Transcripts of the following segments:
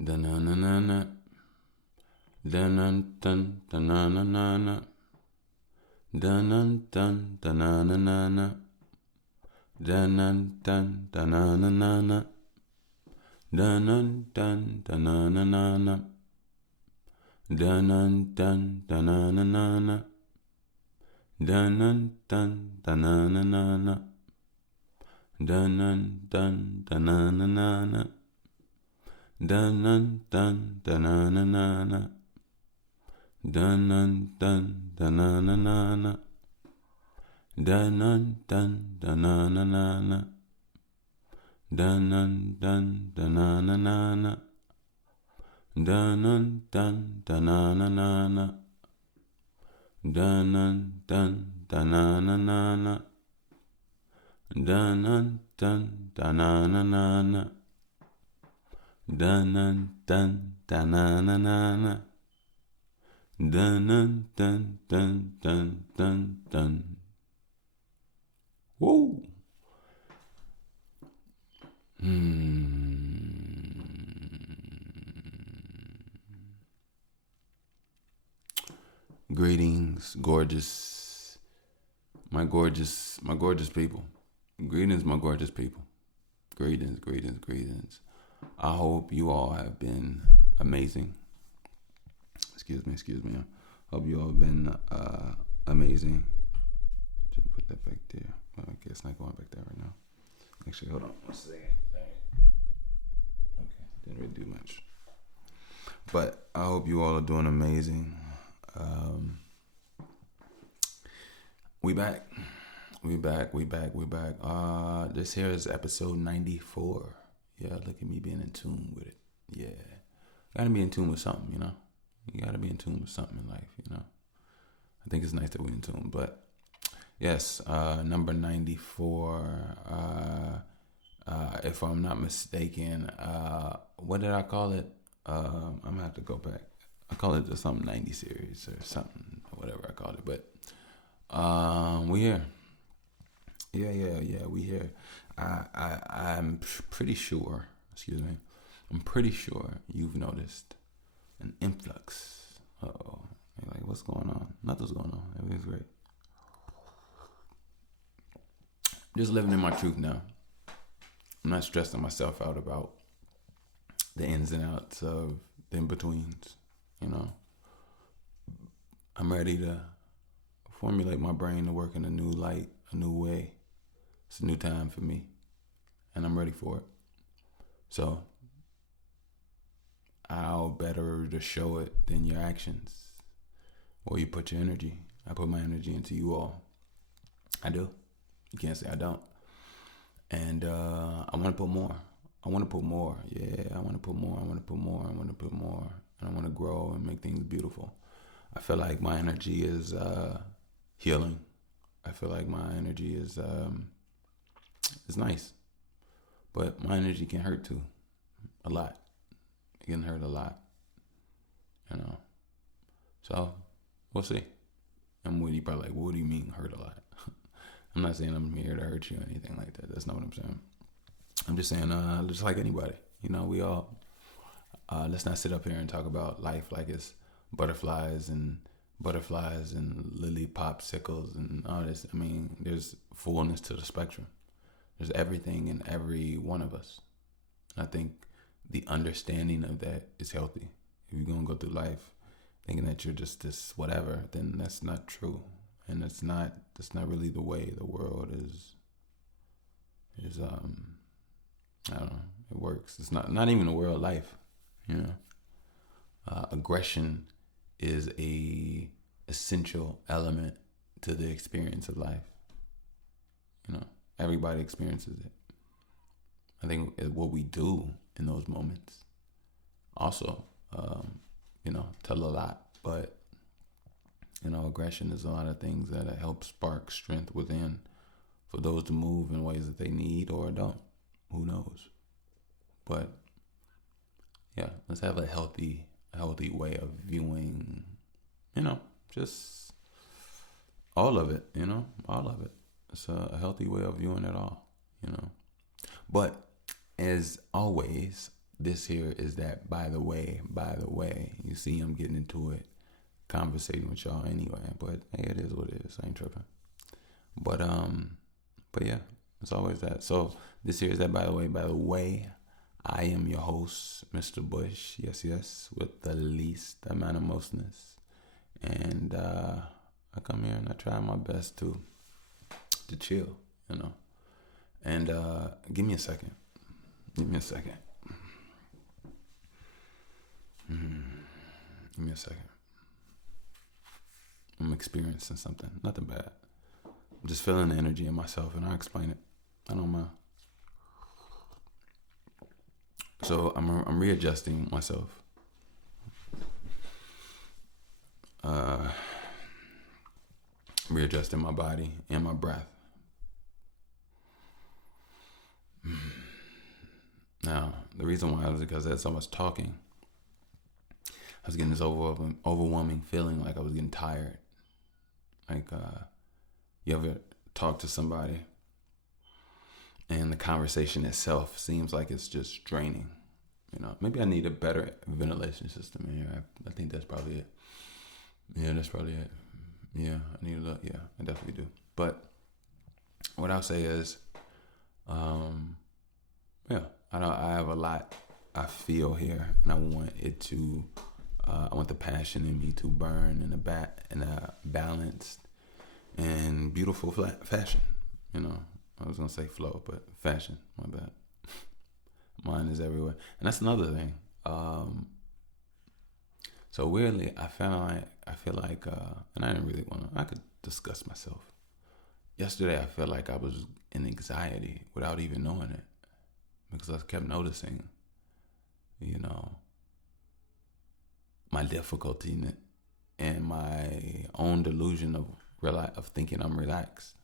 Da-na-na-na-na. Da-na-dun, da-na-na-na-na. Da-na-dun, da-na-na-na-na. Da-na-dun, da-na-na-na-na. Da-na-dun, da-na-na-na-na. Da-na-dun, da-na-na-na-na. Dun-dun-dun, da-na-na-na-na. Dun-dun-dun, da-na-na-na-na. Dun-dun-dun, da-na-na-na-na. Dun-dun-dun, da-na-na-na-na. Dun-dun-dun, da-na-na-na-na. Dun-dun-dun, da-na-na-na-na. Dun-dun-dun, da-na-na-na-na. Dun-dun-dun, da-na-na-na-na. Dun-dun-dun, da-na-na-na-na. Dun-dun-dun, da-na-na-na-na. Dun-dun-dun-dun-dun-dun. Woo! Greetings, my gorgeous people. Greetings, my gorgeous people. Greetings, greetings, greetings. I hope you all have been amazing. Excuse me. Hope you all have been amazing. Just put that back there. Well, I guess not going back there right now. Actually, hold on one second. Okay, didn't really do much. But I hope you all are doing amazing. We back. This here is episode 94. Yeah, look at me being in tune with it. Yeah. Gotta be in tune with something, you know? You gotta be in tune with something in life, you know? I think it's nice that we're in tune. But, yes, number 94. If I'm not mistaken, what did I call it? I'm gonna have to go back. I call it the something 90 series or something, or whatever I called it. But we here. Yeah, we here. I'm pretty sure, I'm pretty sure you've noticed an influx. Uh-oh. You're like, what's going on? Nothing's going on. Everything's great. Just living in my truth now. I'm not stressing myself out about the ins and outs of the in-betweens, you know. I'm ready to formulate my brain to work in a new light, a new way. It's a new time for me, and I'm ready for it. So, how better to show it than your actions? Or you put your energy. I put my energy into you all. I do. You can't say I don't. And I want to put more. Yeah, I want to put more. And I want to grow and make things beautiful. I feel like my energy is healing. I feel like my energy is nice. But my energy can hurt too. A lot. It can hurt a lot. You know. So, we'll see. And you probably like, what do you mean hurt a lot? I'm not saying I'm here to hurt you or anything like that. That's not what I'm saying. I'm just saying, just like anybody, you know, we all, let's not sit up here and talk about life like it's butterflies and lily popsicles and all this. I mean, there's fullness to the spectrum. There's everything in every one of us. And I think the understanding of that is healthy. If you're going to go through life thinking that you're just this whatever, then that's not true. And that's not really the way the world is I don't know, it works. It's not even the world life, you know. Aggression is a essential element to the experience of life. You know, everybody experiences it. I think what we do in those moments also, you know, tell a lot. But, you know, aggression is a lot of things that help spark strength within for those to move in ways that they need or don't. Who knows? But, yeah, let's have a healthy way of viewing, you know, just all of it, you know, all of it. It's a healthy way of viewing it all, you know. But as always, this here is that by the way. You see, I'm getting into it, conversating with y'all anyway. But hey, it is what it is. I ain't tripping. But yeah, it's always that. So this here is that by the way. I am your host, Mr. Bush. Yes, with the least amount of mostness. And I come here and I try my best to chill, And give me a second. Give me a second. I'm experiencing something. Nothing bad. I'm just feeling the energy in myself, and I'll explain it. I don't mind. So I'm readjusting myself. Readjusting my body and my breath. Now, the reason why was because as I was talking, I was getting this overwhelming feeling like I was getting tired. Like, you ever talk to somebody and the conversation itself seems like it's just draining? Maybe I need a better ventilation system in here. I think that's probably it. Yeah, that's probably it. Yeah, I need a look. Yeah, I definitely do. But what I'll say is, I have a lot I feel here, and I want it to. I want the passion in me to burn in a balanced and beautiful fashion. I was gonna say flow, but fashion. My bad. Mine is everywhere, and that's another thing. So weirdly, I feel like, and I didn't really want to. I could discuss myself. Yesterday, I felt like I was in anxiety without even knowing it, because I kept noticing, my difficulty in it and my own delusion of thinking I'm relaxed.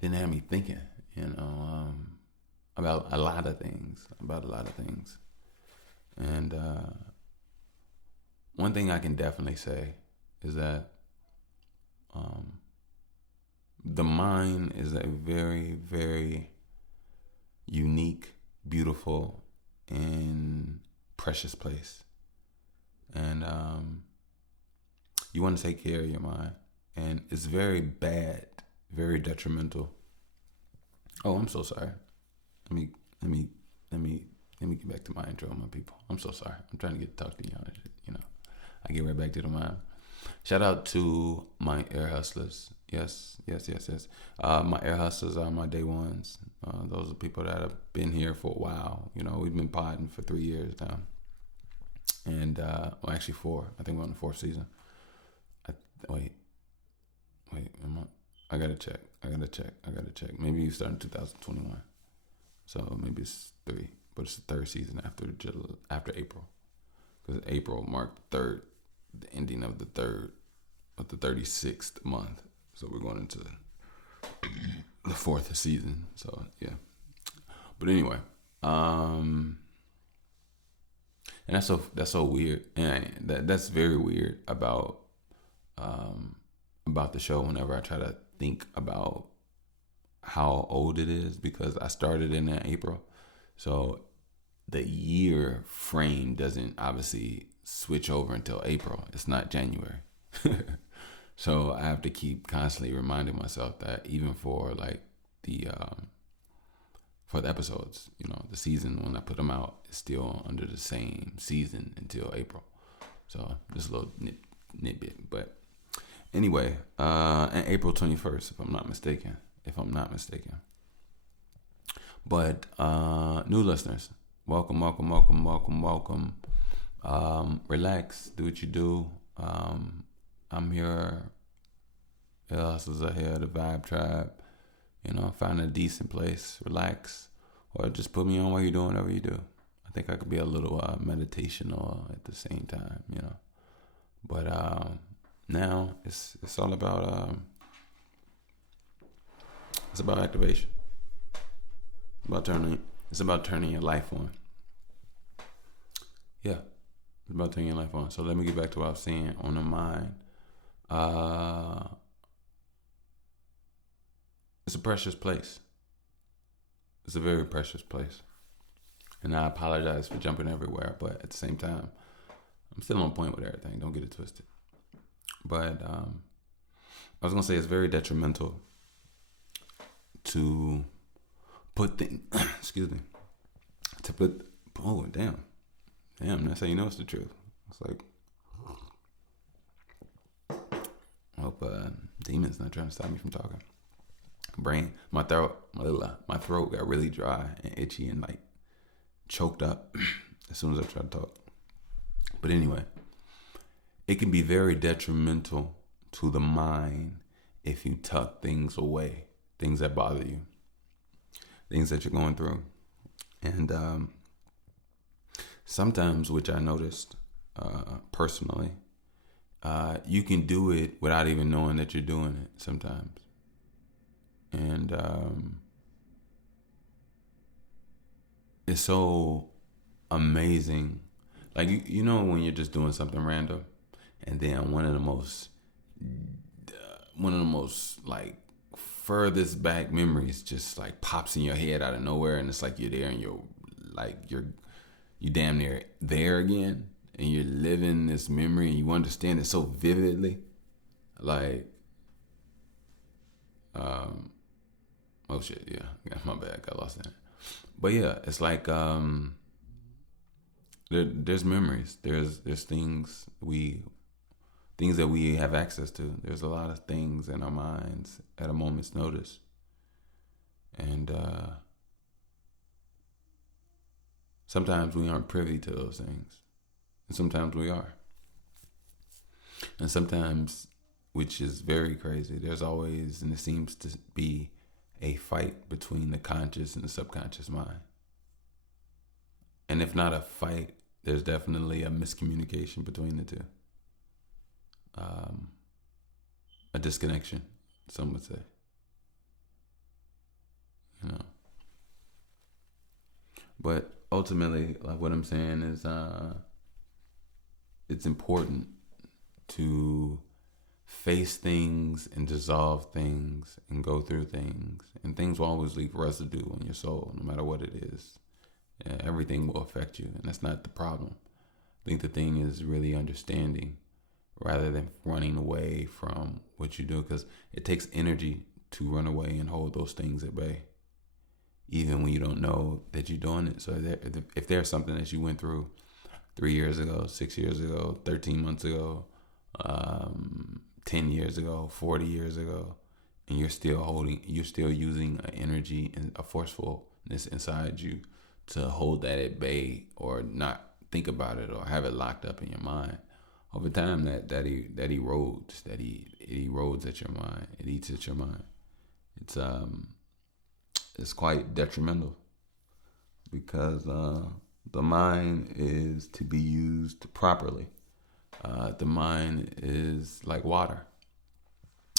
Didn't have me thinking, about a lot of things. And one thing I can definitely say is that the mind is a very, very unique, beautiful, and precious place. And you want to take care of your mind. And it's very bad, very detrimental. Oh, I'm so sorry. Let me get back to my intro, my people. I'm so sorry. I'm trying to talk to y'all. I get right back to the mind. Shout out to my air hustlers. Yes. My air hustlers are my day ones. Those are people that have been here for a while. We've been podding for 3 years now. And, actually 4. I think we're on the 4th season. Wait. I gotta check. Maybe you started in 2021. So maybe it's 3. But it's the 3rd season after April. Because April marked the ending of the 36th month. So we're going into the 4th season. So yeah. But anyway, and that's so weird, and that's very weird about the show. Whenever I try to think about how old it is, because I started in April, so the year frame doesn't obviously switch over until April. It's not January. So I have to keep constantly reminding myself that even for like the episodes, the season when I put them out is still under the same season until April. So just a little nitbit, but anyway, and April 21st, if I'm not mistaken. But new listeners, welcome. Relax, do what you do. I'm here. Hustles are here, the Vibe Tribe. Find a decent place, relax, or just put me on while you're doing whatever you do. I think I could be a little meditational at the same time, But now it's all about it's about activation. It's about turning your life on. Yeah, it's about turning your life on. So let me get back to what I was saying on the mind. It's a precious place. It's a very precious place. And I apologize for jumping everywhere, but at the same time, I'm still on point with everything. Don't get it twisted. But I was gonna say it's very detrimental to put things. Excuse me. To put. Oh damn. That's how you know it's the truth. It's like, I hope demons not trying to stop me from talking. My throat got really dry and itchy and like choked up as soon as I tried to talk. But anyway, it can be very detrimental to the mind if you tuck things away, things that bother you, things that you're going through. And sometimes, which I noticed personally, you can do it without even knowing that you're doing it sometimes. And it's so amazing. Like, you know when you're just doing something random, and then one of the most like furthest back memories just like pops in your head out of nowhere, and it's like you're there and you damn near there again, and you're living this memory and you understand it so vividly. Like, oh shit, yeah, my bad, got lost in it. But yeah, it's like there's memories, there's things that we have access to. There's a lot of things in our minds at a moment's notice, and sometimes we aren't privy to those things, and sometimes we are, and sometimes, which is very crazy, there's always, and it seems to be, a fight between the conscious and the subconscious mind. And if not a fight, there's definitely a miscommunication between the two. A disconnection, some would say. You know. But ultimately, like what I'm saying is, it's important to face things and dissolve things and go through things, and things will always leave residue on your soul, no matter what it is. Everything will affect you, and that's not the problem. I think the thing is really understanding rather than running away from what you do, because it takes energy to run away and hold those things at bay, even when you don't know that you're doing it. So if there's something that you went through 3 years ago, 6 years ago, 13 months ago, 10 years ago, 40 years ago, and you're still using an energy and a forcefulness inside you to hold that at bay, or not think about it, or have it locked up in your mind, over time that erodes, it erodes at your mind, it eats at your mind. It's quite detrimental, because the mind is to be used properly. The mind is like water.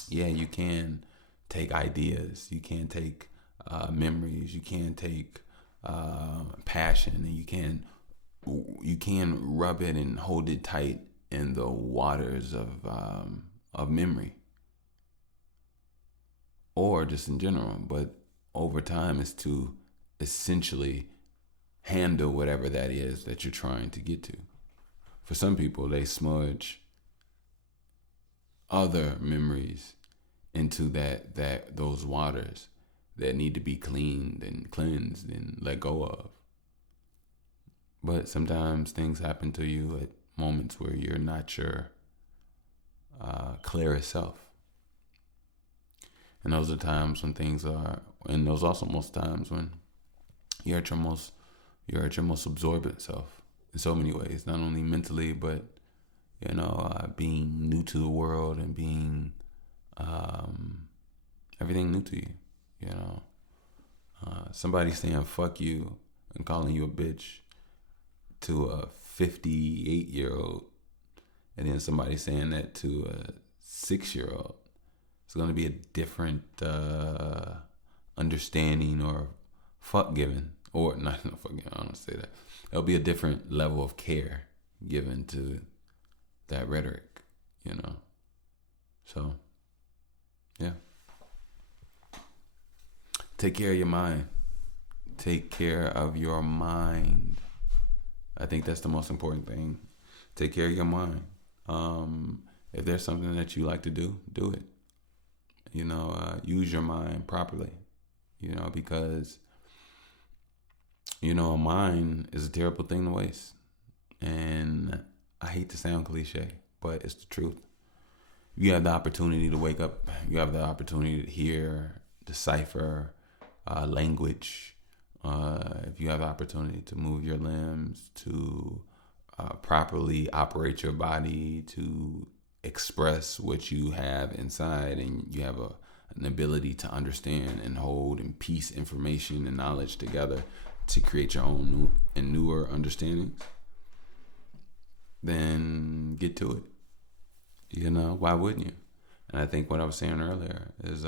Yeah, you can take ideas, you can take memories, you can take passion, and you can rub it and hold it tight in the waters of memory, or just in general. But over time, is to essentially handle whatever that is that you're trying to get to. For some people, they smudge other memories into those waters that need to be cleaned and cleansed and let go of. But sometimes things happen to you at moments where you're not your clearest self. And those are times when things are, and those also most times when you're at your most absorbent self in so many ways, not only mentally, but being new to the world and being everything new to you. Somebody saying fuck you and calling you a bitch to a 58-year-old, and then somebody saying that to a 6-year-old, it's going to be a different understanding or fuck given, or not no fuck given, I don't say that. There'll be a different level of care given to that rhetoric, So, yeah. Take care of your mind. Take care of your mind. I think that's the most important thing. Take care of your mind. If there's something that you like to do, do it. Use your mind properly. Because a mind is a terrible thing to waste. And I hate to sound cliche, but it's the truth. You have the opportunity to wake up. You have the opportunity to hear, decipher language. If you have the opportunity to move your limbs, to properly operate your body, to express what you have inside, and you have an ability to understand and hold and piece information and knowledge together to create your own new and newer understandings, then get to it. Why wouldn't you? And I think what I was saying earlier is,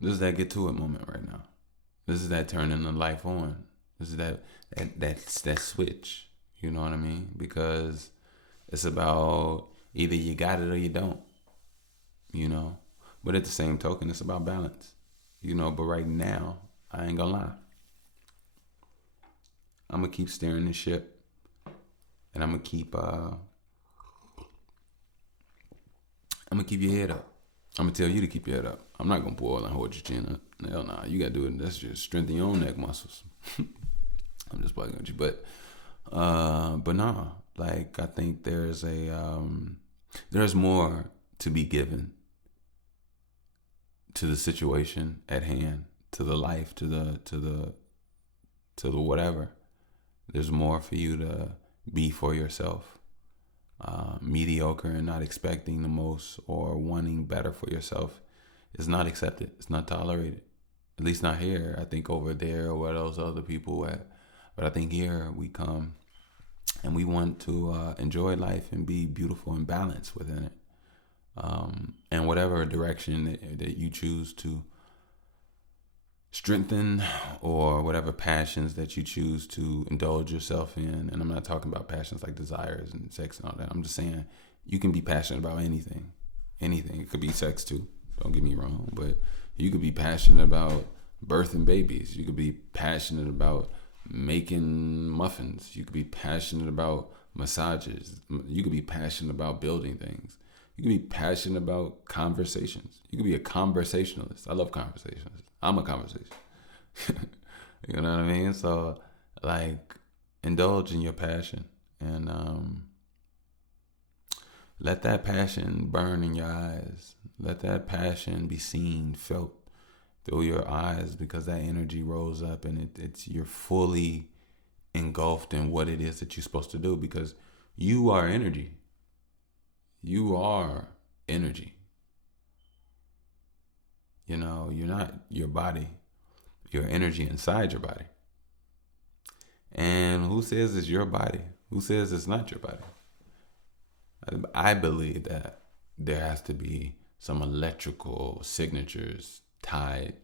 this is that get to it moment right now. This is that turning the life on. This is that switch. You know what I mean? Because it's about either you got it or you don't. But at the same token, it's about balance. But right now, I ain't gonna lie. I'm gonna keep steering this ship, and I'm gonna keep your head up. I'm gonna tell you to keep your head up. I'm not gonna boil and hold your chin up. Hell nah, you gotta do it. That's just strengthen your own neck muscles. I'm just bugging with you, but nah. Like, I think there's more to be given to the situation at hand, to the life, to the whatever. There's more for you to be for yourself. Mediocre and not expecting the most or wanting better for yourself is not accepted. It's not tolerated. At least not here. I think over there or where those other people at. But I think here we come and we want to enjoy life and be beautiful and balanced within it. And whatever direction that you choose to strengthen, or whatever passions that you choose to indulge yourself in. And I'm not talking about passions like desires and sex and all that. I'm just saying you can be passionate about anything. Anything. It could be sex too. Don't get me wrong. But you could be passionate about birthing babies. You could be passionate about making muffins. You could be passionate about massages. You could be passionate about building things. You could be passionate about conversations. You could be a conversationalist. I love conversationalists. I'm a conversation. You know what I mean? So, like, indulge in your passion and let that passion burn in your eyes. Let that passion be seen, felt through your eyes, because that energy rolls up and you're fully engulfed in what it is that you're supposed to do, because you are energy. You are energy. You're not your body. You're energy inside your body. And who says it's your body? Who says it's not your body? I believe that there has to be some electrical signatures tied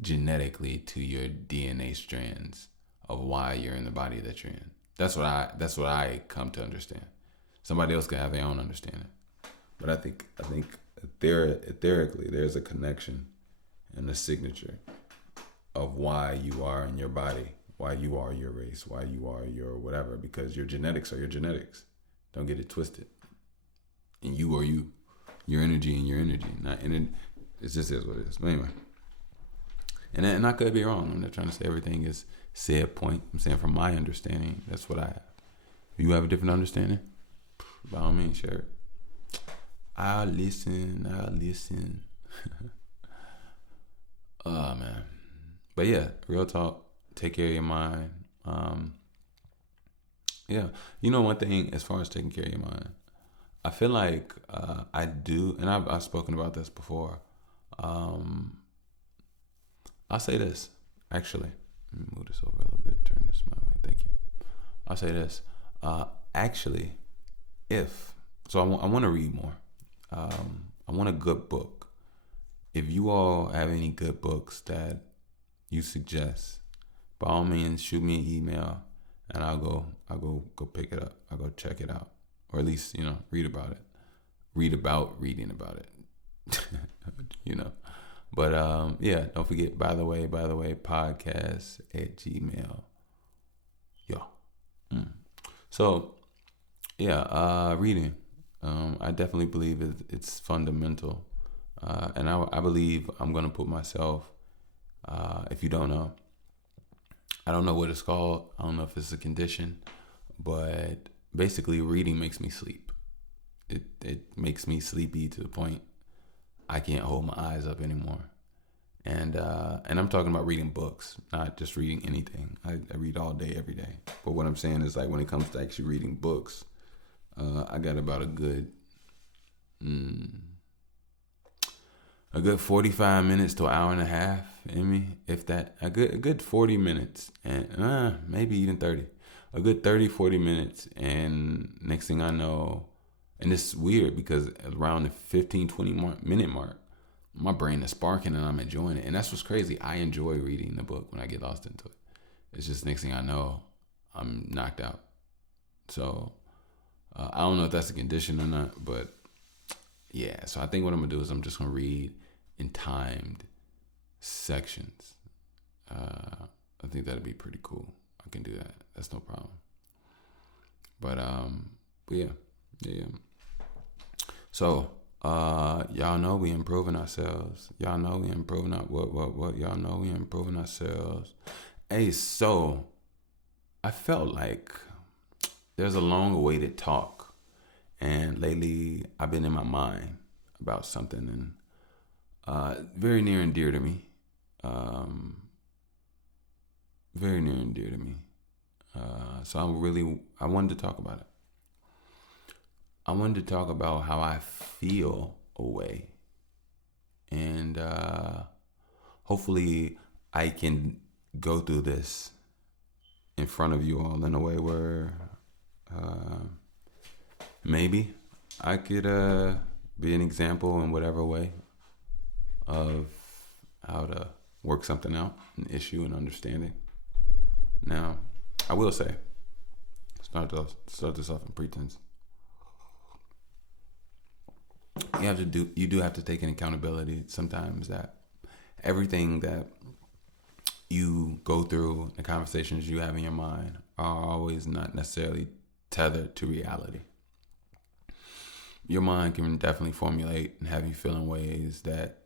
genetically to your DNA strands of why you're in the body that you're in. That's what I come to understand. Somebody else can have their own understanding. But I think etherically there's a connection and a signature of why you are in your body, why you are your race, why you are your whatever, because your genetics are your genetics. Don't get it twisted. And you are you. Your energy and your energy. It just is what it is. But anyway. And I could be wrong. I'm not trying to say everything is said point. I'm saying from my understanding, that's what I have. If you have a different understanding, by all means, share it. I'll listen. Oh, man. But yeah, real talk. Take care of your mind. Yeah. One thing as far as taking care of your mind, I feel like I do, and I've spoken about this before. I'll say this, actually. Let me move this over a little bit. Turn this my way. Thank you. I'll say this. Actually, I want to read more. I want a good book. If you all have any good books that you suggest, by all means, shoot me an email, and I'll go pick it up. I'll go check it out, or at least read about it. Read about reading about it. But yeah, don't forget, by the way, podcast at Gmail. Yeah. So yeah, reading. I definitely believe it's fundamental. And I believe I'm gonna put myself. If you don't know, I don't know what it's called. I don't know if it's a condition, but basically, reading makes me sleep. It makes me sleepy to the point I can't hold my eyes up anymore. And I'm talking about reading books, not just reading anything. I read all day, every day. But what I'm saying is, like, when it comes to actually reading books, I got about a good 45 minutes to an hour and a half in me, if that. A good 40 minutes, and maybe even 30. A good 30, 40 minutes, and next thing I know, and it's weird because around the 15, 20 minute mark, my brain is sparking and I'm enjoying it. And that's what's crazy. I enjoy reading the book when I get lost into it. It's just next thing I know, I'm knocked out. So I don't know if that's a condition or not, but yeah. So I think what I'm going to do is I'm just going to read in timed sections. I think that'd be pretty cool. I can do that. That's no problem. But yeah. So y'all know we improving ourselves. Y'all know we improving our what. Y'all know we improving ourselves. Hey, so I felt like there's a long-awaited talk, and lately I've been in my mind about something, and very near and dear to me. Very near and dear to me. So I wanted to talk about it. I wanted to talk about how I feel away. And hopefully I can go through this in front of you all in a way where maybe I could be an example in whatever way of how to work something out, an issue, and understanding. Now, I will say, start this off in pretense. You do have to take an accountability sometimes that everything that you go through, the conversations you have in your mind, are always not necessarily tethered to reality. Your mind can definitely formulate and have you feel in ways that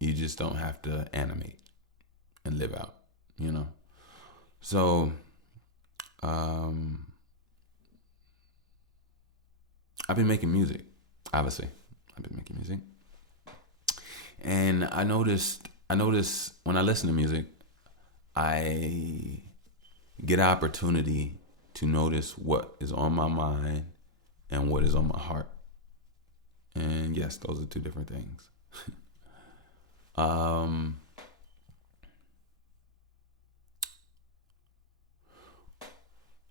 you just don't have to animate and live out, you know? So, I've been making music, obviously. I've been making music. And I notice when I listen to music, I get an opportunity to notice what is on my mind and what is on my heart. And yes, those are two different things.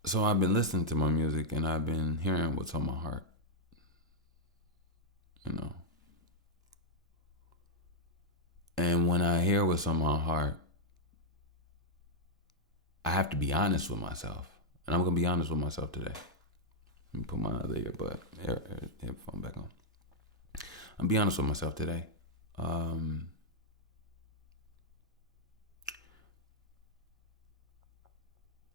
So I've been listening to my music and I've been hearing what's on my heart. You know. And when I hear what's on my heart, I have to be honest with myself. And I'm going to be honest with myself today. Let me put my other earphone back on. I'm be honest with myself today. And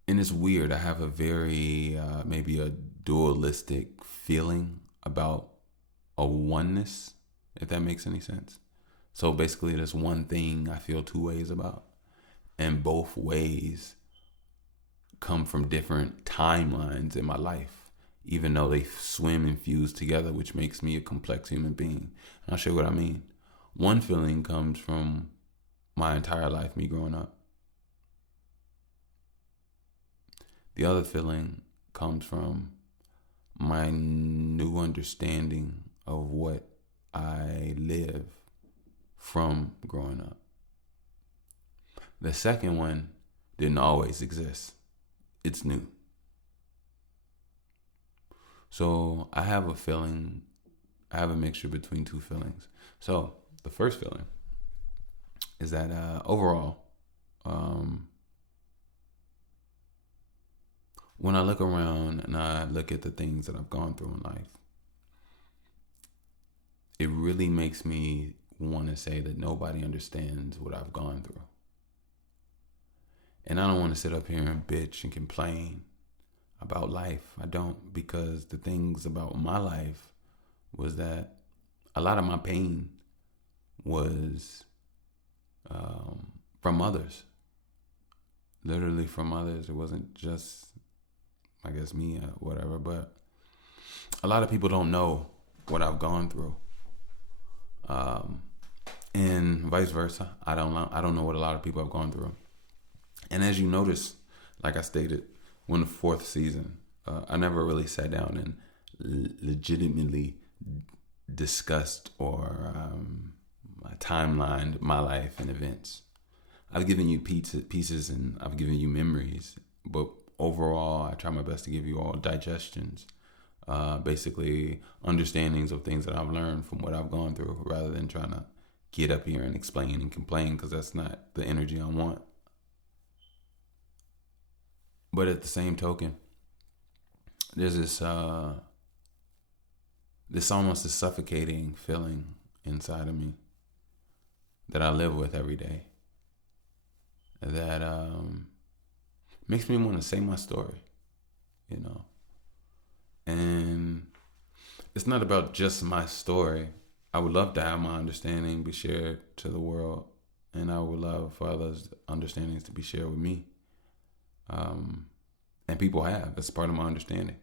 it's weird. I have a very, maybe a dualistic feeling about a oneness, if that makes any sense. So basically, there's one thing I feel two ways about. And both ways come from different timelines in my life, even though they swim and fuse together, which makes me a complex human being. And I'll show you what I mean. One feeling comes from my entire life, me growing up. The other feeling comes from my new understanding of what I live from growing up. The second one didn't always exist. It's new. So I have a mixture between two feelings. So the first feeling is that overall, when I look around and I look at the things that I've gone through in life, it really makes me want to say that nobody understands what I've gone through. And I don't want to sit up here and bitch and complain about life. I don't, because the things about my life was that a lot of my pain was from others. Literally from others. It wasn't just, I guess, me or whatever, but a lot of people don't know what I've gone through. And vice versa. I don't know what a lot of people have gone through. And as you notice, like I stated, we're in the 4th season. I never really sat down and legitimately discussed or timelined my life and events. I've given you pieces and I've given you memories, but overall, I try my best to give you all digestions, basically understandings of things that I've learned from what I've gone through, rather than trying to get up here and explain and complain, because that's not the energy I want. But at the same token, there's this almost a suffocating feeling inside of me that I live with every day, that makes me want to say my story, you know. And it's not about just my story. I would love to have my understanding be shared to the world, and I would love for others' understandings to be shared with me. And people have. It's part of my understanding,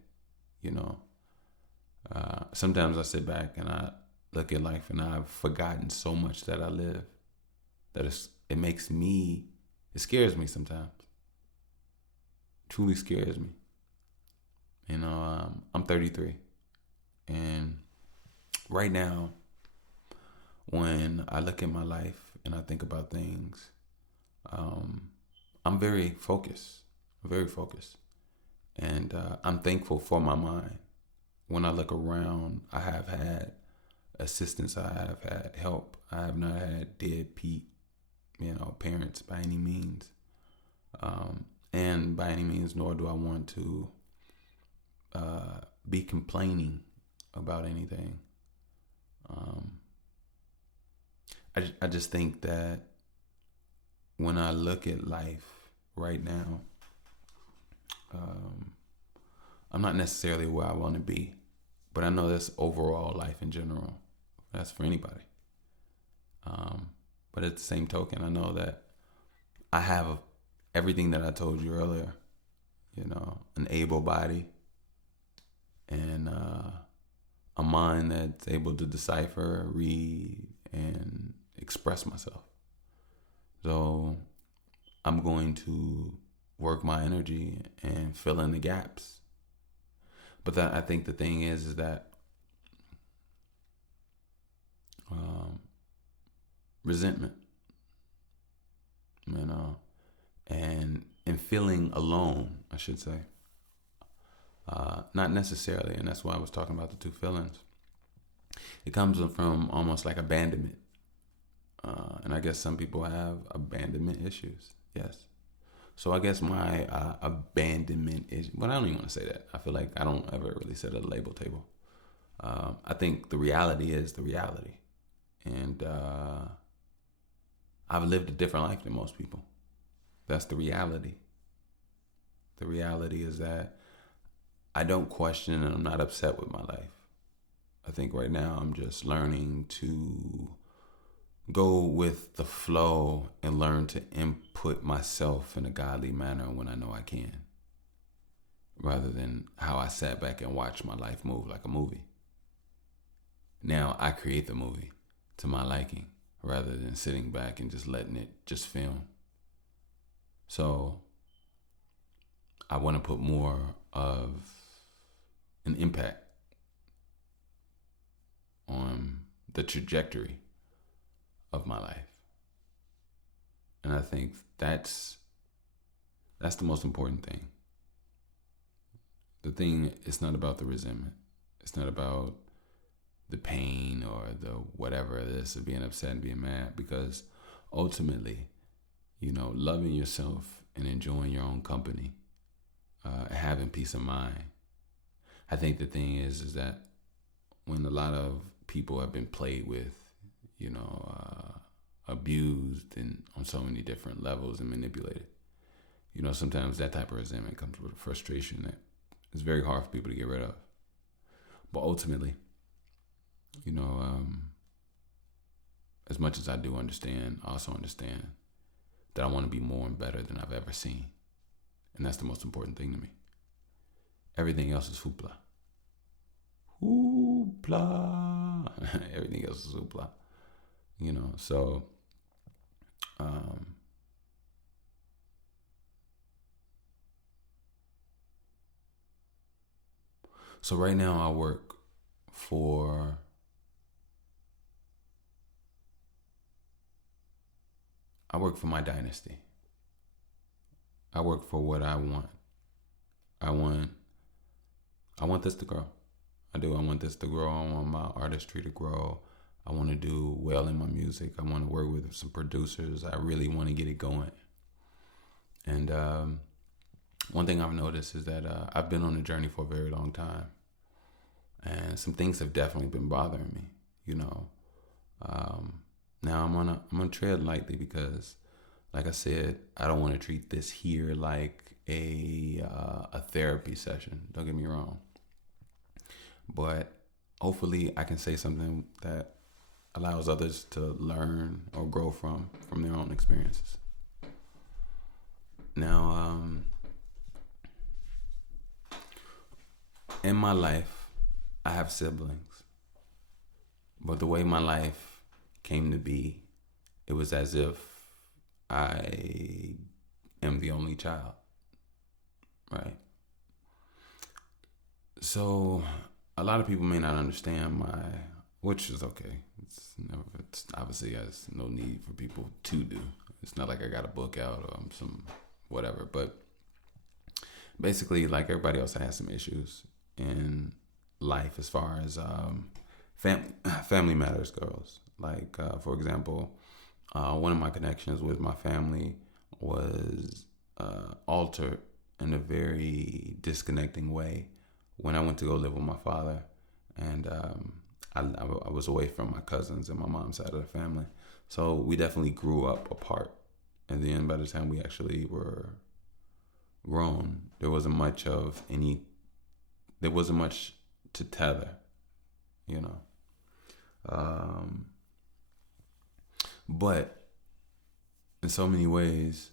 you know. Sometimes I sit back and I look at life and I've forgotten so much that I live that it scares me sometimes. It truly scares me. You know, I'm 33. And right now, when I look at my life and I think about things, I'm very focused. And I'm thankful for my mind. When I look around, I have had assistance. I have had help. I have not had deadbeat, parents by any means. And by any means, nor do I want to be complaining about anything. I just think that when I look at life right now, I'm not necessarily where I want to be, but I know that's overall life in general. That's for anybody. But at the same token, I know that I have everything that I told you earlier, an able body and a mind that's able to decipher, read, and express myself. So I'm going to work my energy and fill in the gaps. But I think the thing is that resentment, and feeling alone, I should say. Not necessarily, and that's why I was talking about the two feelings. It comes from almost like abandonment. And I guess some people have abandonment issues. Yes. So I guess my abandonment is, I don't even want to say that. I feel like I don't ever really sit at a label table. I think the reality is the reality. And I've lived a different life than most people. That's the reality. The reality is that I don't question and I'm not upset with my life. I think right now I'm just learning to go with the flow and learn to input myself in a godly manner when I know I can, rather than how I sat back and watched my life move like a movie. Now I create the movie to my liking, rather than sitting back and just letting it just film. So I want to put more of an impact on the trajectory of my life. And I think that's the most important thing. The thing, it's not about the resentment. It's not about the pain or the whatever it is of being upset and being mad, because ultimately, loving yourself and enjoying your own company, having peace of mind. I think the thing is that when a lot of people have been played with, abused and on so many different levels and manipulated. Sometimes that type of resentment comes with a frustration that is very hard for people to get rid of. But ultimately, as much as I do understand, I also understand that I want to be more and better than I've ever seen. And that's the most important thing to me. Everything else is hoopla. Hoopla. Everything else is hoopla. So so right now I work for my dynasty. I work for what I want. I want this to grow. I do. I want this to grow. I want my artistry to grow. I want to do well in my music. I want to work with some producers. I really want to get it going. And one thing I've noticed is that I've been on a journey for a very long time. And some things have definitely been bothering me, Now I'm gonna tread lightly because, like I said, I don't want to treat this here like a therapy session. Don't get me wrong. But hopefully I can say something that allows others to learn or grow from their own experiences. Now, in my life, I have siblings. But the way my life came to be, it was as if I am the only child, right? So a lot of people may not understand which is okay. It's obviously has no need for people to do. It's not like I got a book out or some whatever, but basically, like everybody else, I had some issues in life as far as family matters goes. Like, for example, one of my connections with my family was altered in a very disconnecting way when I went to go live with my father. And I was away from my cousins and my mom's side of the family. So we definitely grew up apart. And then by the time we actually were grown, there wasn't much to tether, But in so many ways,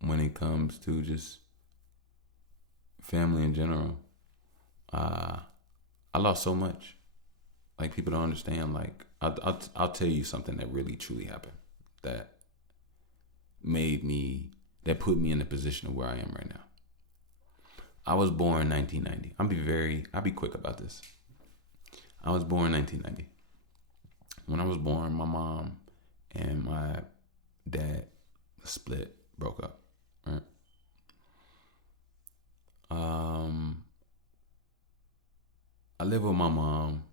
when it comes to just family in general, I lost so much. Like, people don't understand. Like, I'll tell you something that really truly happened that put me in the position of where I am right now. I was born in 1990. I'll be quick about this. I was born in 1990. When I was born, my mom and my dad broke up. Right? I lived with my mom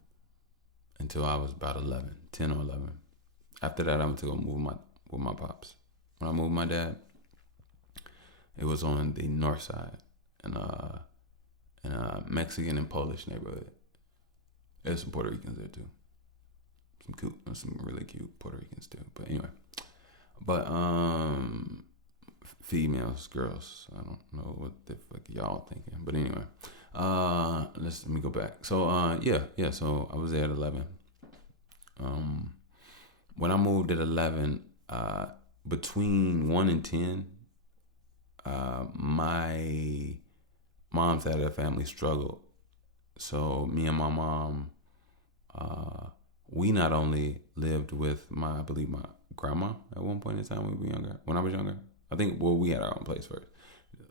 until I was about 10 or 11. After that, I went to go move with my pops. When I moved with my dad, it was on the north side in a Mexican and Polish neighborhood. There's some Puerto Ricans there too. Some really cute Puerto Ricans too. But anyway, females, girls. I don't know what the fuck y'all thinking. But anyway, let me go back. So yeah. So I was there at 11. When I moved at 11, between 1 and 10, my mom's side of the family struggled. So me and my mom, we not only lived with I believe my grandma at one point in time when I was younger. I think, we had our own place first.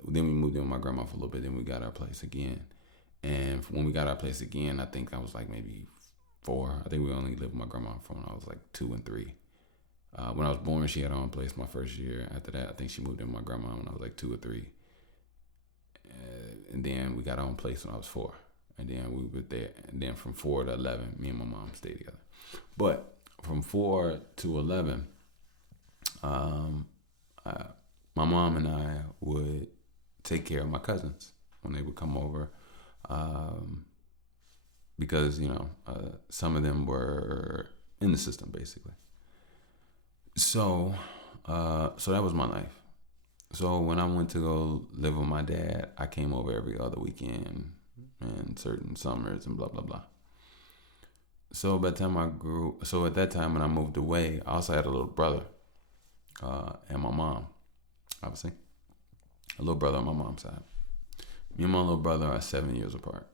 Then we moved in with my grandma for a little bit. Then we got our place again. And when we got our place again, I think I was like maybe 4. I think we only lived with my grandma from when I was like 2 and 3. When I was born, she had her own place my first year. After that, I think she moved in with my grandma when I was like 2 or 3. And then we got our own place when I was 4. And then we were there. And then from 4 to 11, me and my mom stayed together. But from 4 to 11, my mom and I would take care of my cousins when they would come over. because some of them were in the system basically. So so that was my life. So when I went to go live with my dad, I came over every other weekend and certain summers and blah blah blah. So by the time at that time when I moved away, I also had a little brother, and my mom, obviously, a little brother on my mom's side. Me and my little brother are 7 years apart.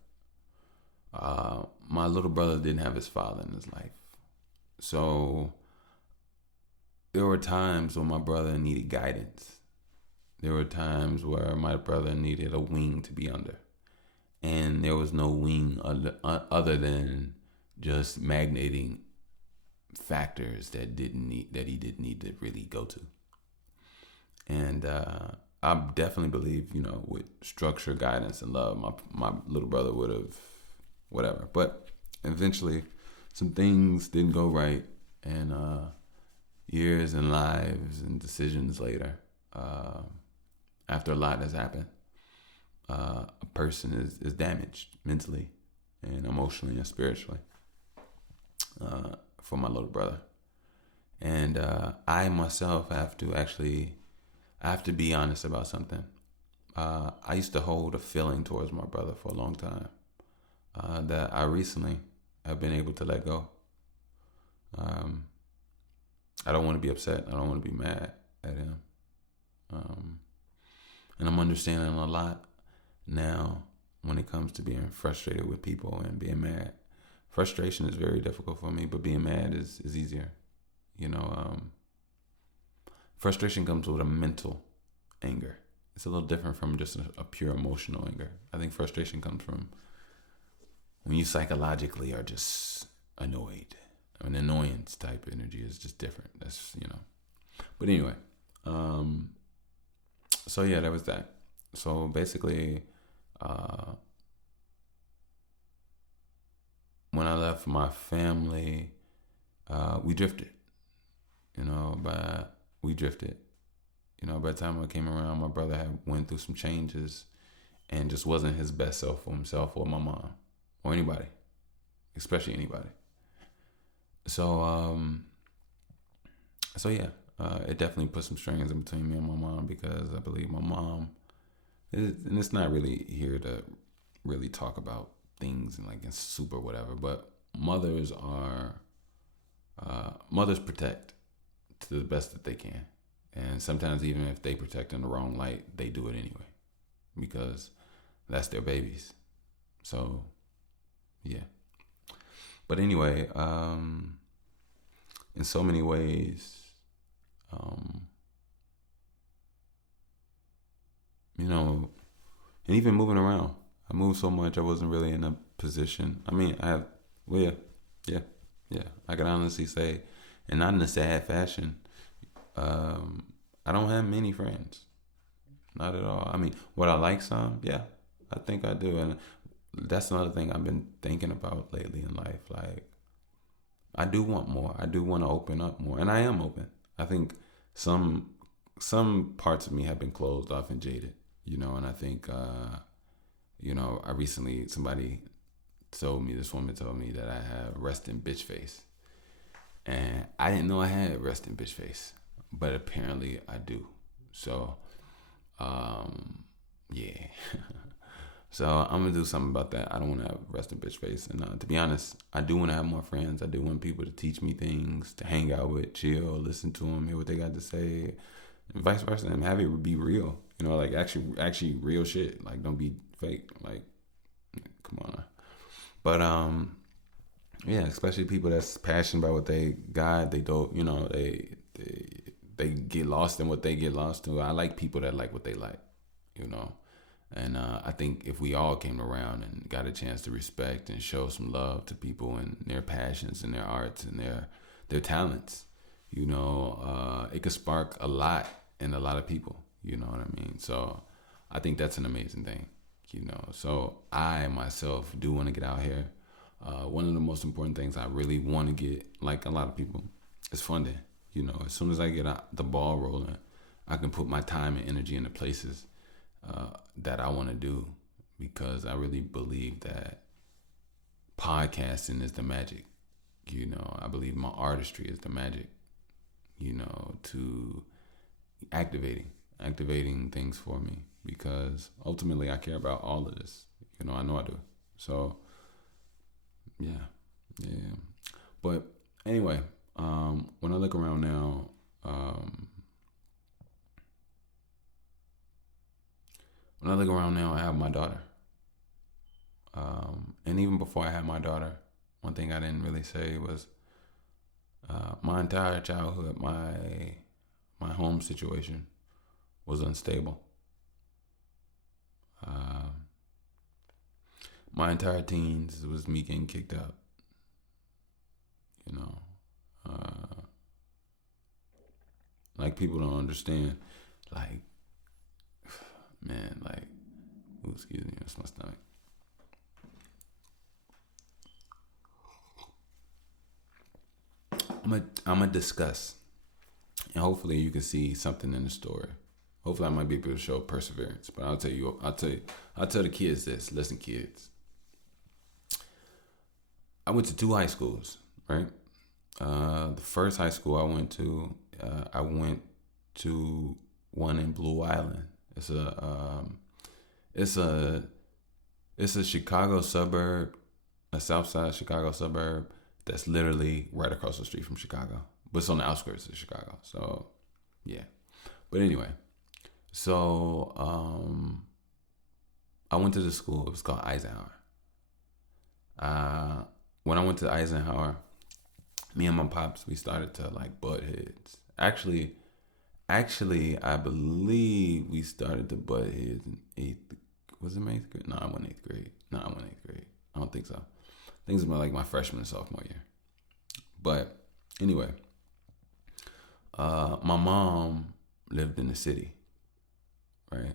My little brother didn't have his father in his life, so there were times when my brother needed guidance. There were times where my brother needed a wing to be under, and there was no wing other than just magnating factors that he didn't need to really go to. And I definitely believe, with structure, guidance, and love, my little brother would have whatever. But eventually, some things didn't go right, and years and lives and decisions later, after a lot has happened, a person is damaged mentally and emotionally and spiritually, for my little brother. And I myself have to be honest about something. I used to hold a feeling towards my brother for a long time, that I recently have been able to let go. I don't want to be upset. I don't want to be mad at him. And I'm understanding a lot now when it comes to being frustrated with people and being mad. Frustration is very difficult for me, but being mad is easier. Frustration comes with a mental anger. It's a little different from just a pure emotional anger. I think frustration comes from when you psychologically are just annoyed. An annoyance type energy is just different. But anyway, so yeah, that was that. So basically, when I left my family, we drifted. We drifted. By the time I came around, my brother had went through some changes and just wasn't his best self for himself or my mom or anybody, especially anybody. So, yeah, it definitely put some strings in between me and my mom, because I believe my mom, and it's not really here to really talk about things and like it's super whatever, but mothers protect to the best that they can. And sometimes even if they protect in the wrong light, they do it anyway, because that's their babies. So, yeah. But anyway, in so many ways, and even moving around, I moved so much, I wasn't really in a position. I mean, yeah. I can honestly say, and not in a sad fashion, I don't have many friends. Not at all. I mean, would I like some? Yeah, I think I do. And that's another thing I've been thinking about lately in life. Like, I do want more. I do want to open up more. And I am open. I think some parts of me have been closed off and jaded, and I think, I recently, this woman told me that I have resting bitch face. And I didn't know I had resting bitch face, but apparently I do. So, yeah. So I'm going to do something about that. I don't want to have resting bitch face. And to be honest, I do want to have more friends. I do want people to teach me things, to hang out with, chill, listen to them, hear what they got to say, and vice versa, and have it be real. Like actually real shit. Like, don't be fake. Like, come on. But, yeah, especially people that's passionate about what they got. They don't, they get lost in what they get lost to. I like people that like what they like, And I think if we all came around and got a chance to respect and show some love to people and their passions and their arts and their talents, it could spark a lot in a lot of people. You know what I mean? So I think that's an amazing thing. So I myself do want to get out here. One of the most important things I really want to get, like a lot of people, is funding. As soon as I get the ball rolling, I can put my time and energy into places that I want to do, because I really believe that podcasting is the magic. I believe my artistry is the magic. To activating things for me, because ultimately I care about all of this. I know I do. So yeah. But anyway, when I look around now, I have my daughter. And even before I had my daughter, one thing I didn't really say was my entire childhood, my home situation was unstable. My entire teens was me getting kicked out. Like, people don't understand. Like, man, like, ooh, excuse me, that's my stomach. I'm gonna discuss, and hopefully you can see something in the story. Hopefully I might be able to show perseverance. But I'll tell the kids this. Listen, kids. I went to 2 high schools, right? The first high school I went to one in Blue Island. It's a Chicago suburb, a South Side Chicago suburb that's literally right across the street from Chicago, but it's on the outskirts of Chicago. So, yeah. But anyway, so I went to the school. It was called Eisenhower. When I went to Eisenhower, me and my pops, we started to like butt heads. Actually, I believe we started to butt heads in 8th. Was it 8th grade? No, I went 8th grade. I don't think so. I think it was about like my freshman and sophomore year. But anyway, my mom lived in the city, right?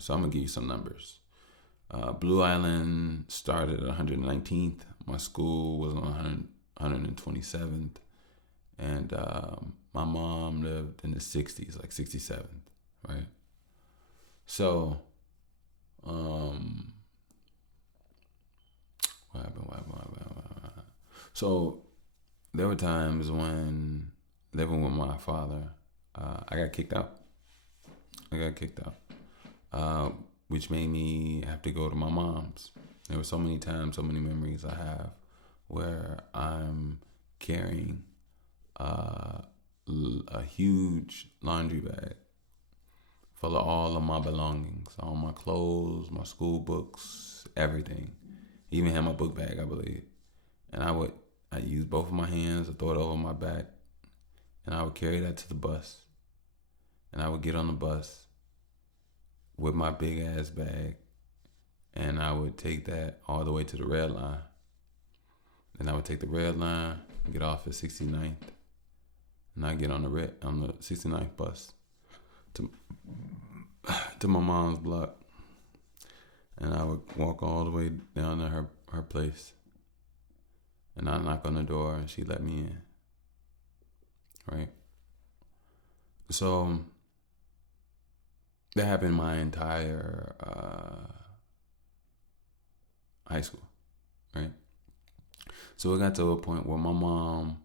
So I'm gonna give you some numbers. Blue Island started at 119th. My school was on 127th, and my mom lived in the 60s, like 67th, right? So, what happened? So there were times when living with my father, I got kicked out. Which made me have to go to my mom's. There were so many times, so many memories I have where I'm carrying a huge laundry bag full of all of my belongings, all my clothes, my school books, everything. Even had my book bag, I believe. And I use both of my hands to throw it over my back, and I would carry that to the bus. And I would get on the bus with my big ass bag, and I would take that all the way to the red line. Then I would take the red line, get off at 69th, and I get on the 69th bus to my mom's block, and I would walk all the way down to her place, and I knock on the door, and she let me in. Right? So that happened my entire high school, right? So it got to a point where my mom,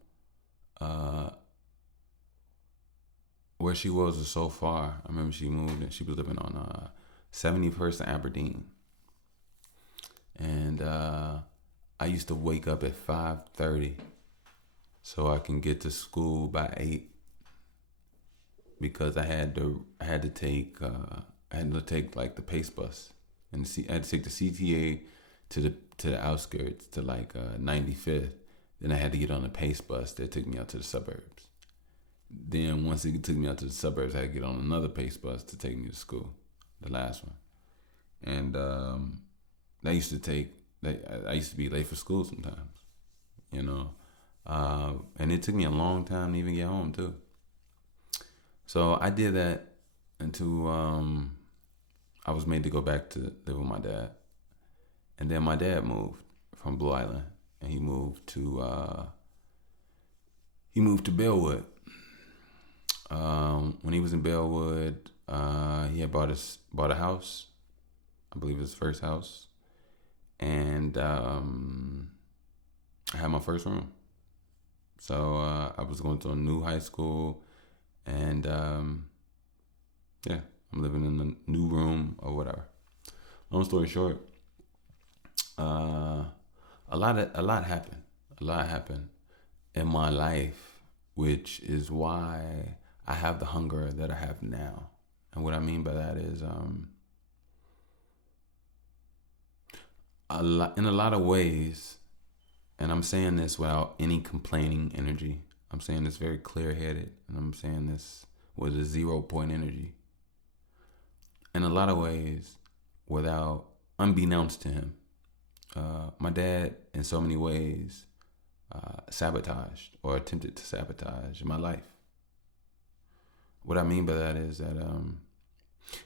where she was so far. I remember she moved and she was living on 71st and Aberdeen. And I used to wake up at 5:30 so I can get to school by 8. Because I had to take like the Pace bus, and I had to take the CTA to the outskirts to like 95th. Then I had to get on the Pace bus that took me out to the suburbs. Then once it took me out to the suburbs, I had to get on another Pace bus to take me to school, the last one. And I used to be late for school sometimes, and it took me a long time to even get home too. So I did that until I was made to go back to live with my dad. And then my dad moved from Blue Island, and he moved to Bellwood. When he was in Bellwood, he had bought a house. I believe his first house. and I had my first room. So I was going to a new high school, and yeah, I'm living in a new room or whatever. Long story short, a lot happened. A lot happened in my life, which is why I have the hunger that I have now. And what I mean by that is, in a lot of ways, and I'm saying this without any complaining energy. I'm saying this very clear-headed, and I'm saying this with a 0-point energy. In a lot of ways, without, unbeknownst to him, my dad, in so many ways, sabotaged or attempted to sabotage my life. What I mean by that is that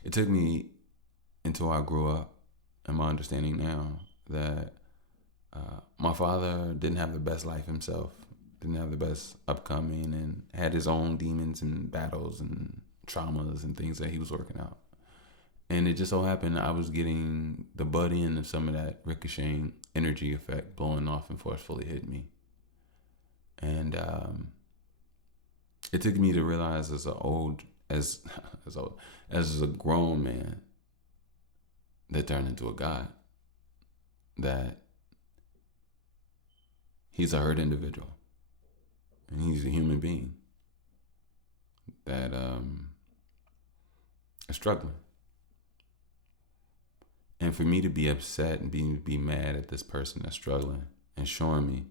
it took me until I grew up, and my understanding now, that my father didn't have the best life himself, didn't have the best upcoming, and had his own demons and battles and traumas and things that he was working out. And it just so happened I was getting the butt end of some of that ricocheting energy effect blowing off and forcefully hit me. And it took me to realize as a grown man that turned into a God, that he's a hurt individual, and he's a human being that is struggling. And for me to be upset and be mad at this person that's struggling and showing me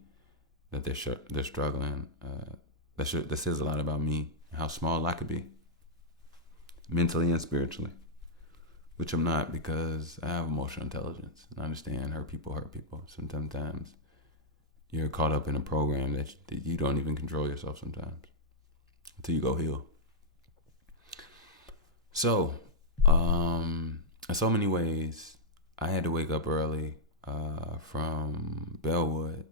that they're struggling, that says a lot about me and how small I could be, mentally and spiritually, which I'm not, because I have emotional intelligence and I understand hurt people. Sometimes you're caught up in a program that you don't even control yourself sometimes until you go heal. So, in so many ways, I had to wake up early from Bellwood.